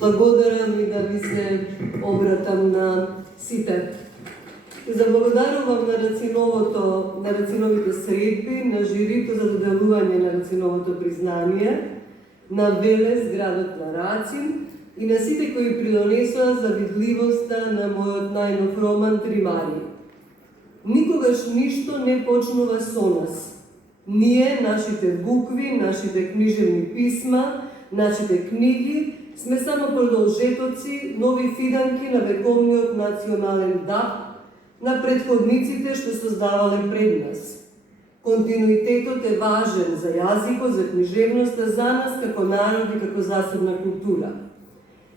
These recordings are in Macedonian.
Благодарам и да ви се обратам на сите. Заблагодарувам на Рациновите средби, на жирито за доделување на Рациновото признание, на Велес, градот на Рацин и на сите кои придонесоа за видливоста на мојот најнов роман Три Марии. Никогаш ништо не почнува со нас. Ние, нашите букви, нашите книжевни писма, нашите книги, сме само продолжетоци, нови фиданки на вековниот национален дах, на предходниците што создавале пред нас. Континуитетот е важен за јазикот, за книжевноста, за нас како народ и како засебна култура.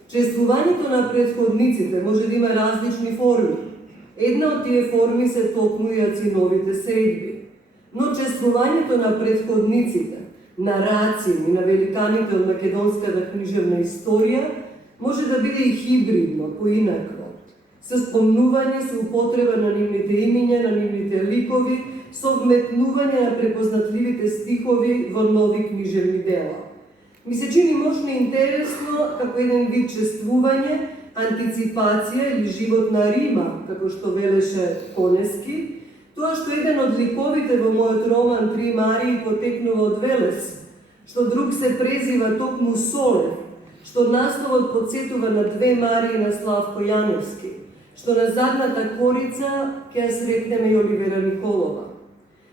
Чествувањето на предходниците може да има различни форми. Една од тие форми се токму и Рациновите средби. Но чествувањето на предходниците, на Рацин и на великаните од македонската книжевна историја може да биде и хибридно, поинакво, со спомнување, со употреба на нивните имиња, на нивните ликови, со вметнување на препознатливите стихови во нови книжевни дела. Ми се чини можно интересно како еден вид чествување, антиципација или живот на Рима, како што велеше Конески, тоа што еден од ликовите во мојот роман Три Марии потекнува од Велес, што друг се презива токму Солев, што насловот подсетува на две Марии на Славко Јаневски, што на задната корица ќе ја сретнеме и Оливера Николова.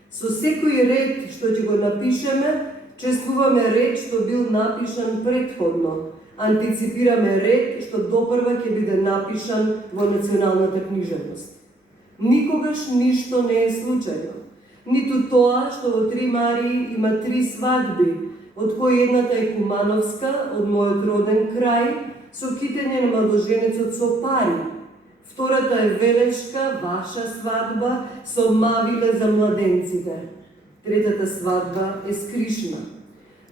Со секој ред што ќе го напишеме, чествуваме ред што бил напишан претходно, антиципираме ред што допрва ќе биде напишан во националната книжевност. Никогаш ништо не е случајно. Ниту тоа што во Три Марии има три свадби, од кои едната е кумановска, од мојот роден крај, со китење на младоженецот со пари. Втората е велешка, ваша свадба, со мавиле за младенците. Третата свадба е скришна.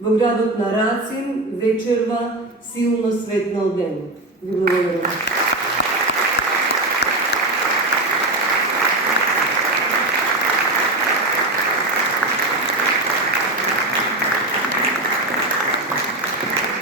Во градот на Рацин вечерва силно светнал ден. Ви благодарам.